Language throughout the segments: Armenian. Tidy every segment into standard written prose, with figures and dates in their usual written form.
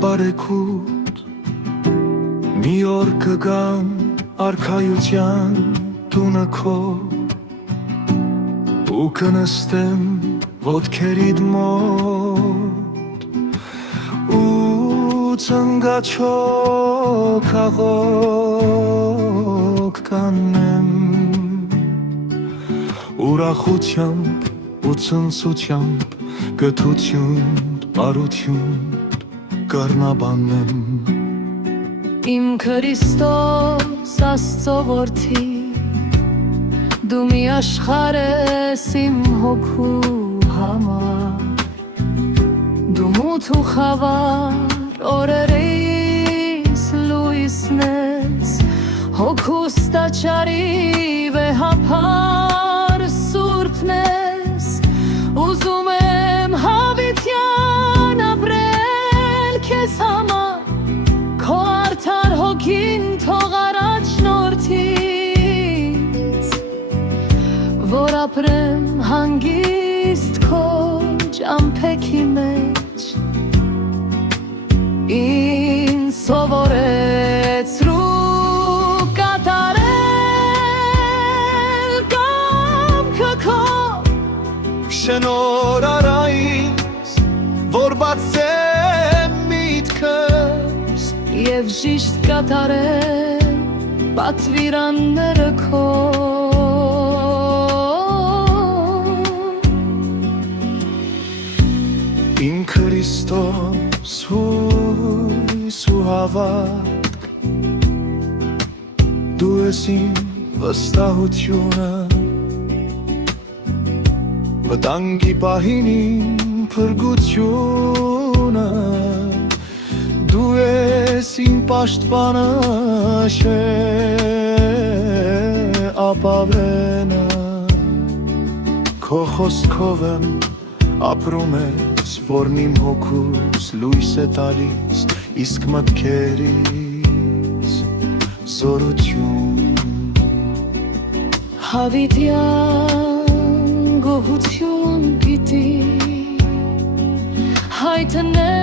բարեքուտ մի օր կգամ արքայության տունը քո ու կնստեմ ոտքերիդ մոտ ու ծնգաչոք աղոք կանեմ ուրախությամբ ու ցնցությամբ գթություն բարություն կառնաբանեմ Իմ Քրիստոս Աստծո որդի Դու մի աշխարհ ես իմ հոգու համար Դու մութ ու խավար օրերիս լույսն ես Հոգուս տաճարի վեհափար սուրբն ես Ուզում եմ հավիտյան ապրել քեզ համար Քո արդար հոգին թող առաջնորդից Որ ապրեմ հանգիստ քո ճամփեքի մեջ Ինձ սովորեցրու կատարել կամքը քո Շնորհարա ինձ, որ բացեմ միտքս Եվ ճիշտ կատարել պատվիրանները քո Իմ Քրիստոս հույս ու հավատ Դու ես իմ վստահությունը Վտանգի պահին իմ փրկությունը Դու ես իմ պաշտպանը ապավենը Քո խոսքով եմ ապրում ես Որն իմ հոգուս լույս է տալիս Իսկ մտքերիս զորություն Հավիտյան գոհություն պիտի հայտնեմ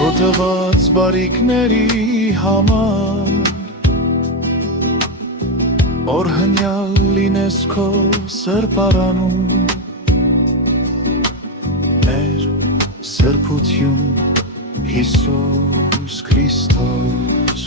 Քո տված բարիքների համար Օրհնյալ լինես քո սրբարանում Մեր սրբություն Հիսուս Քրիստոս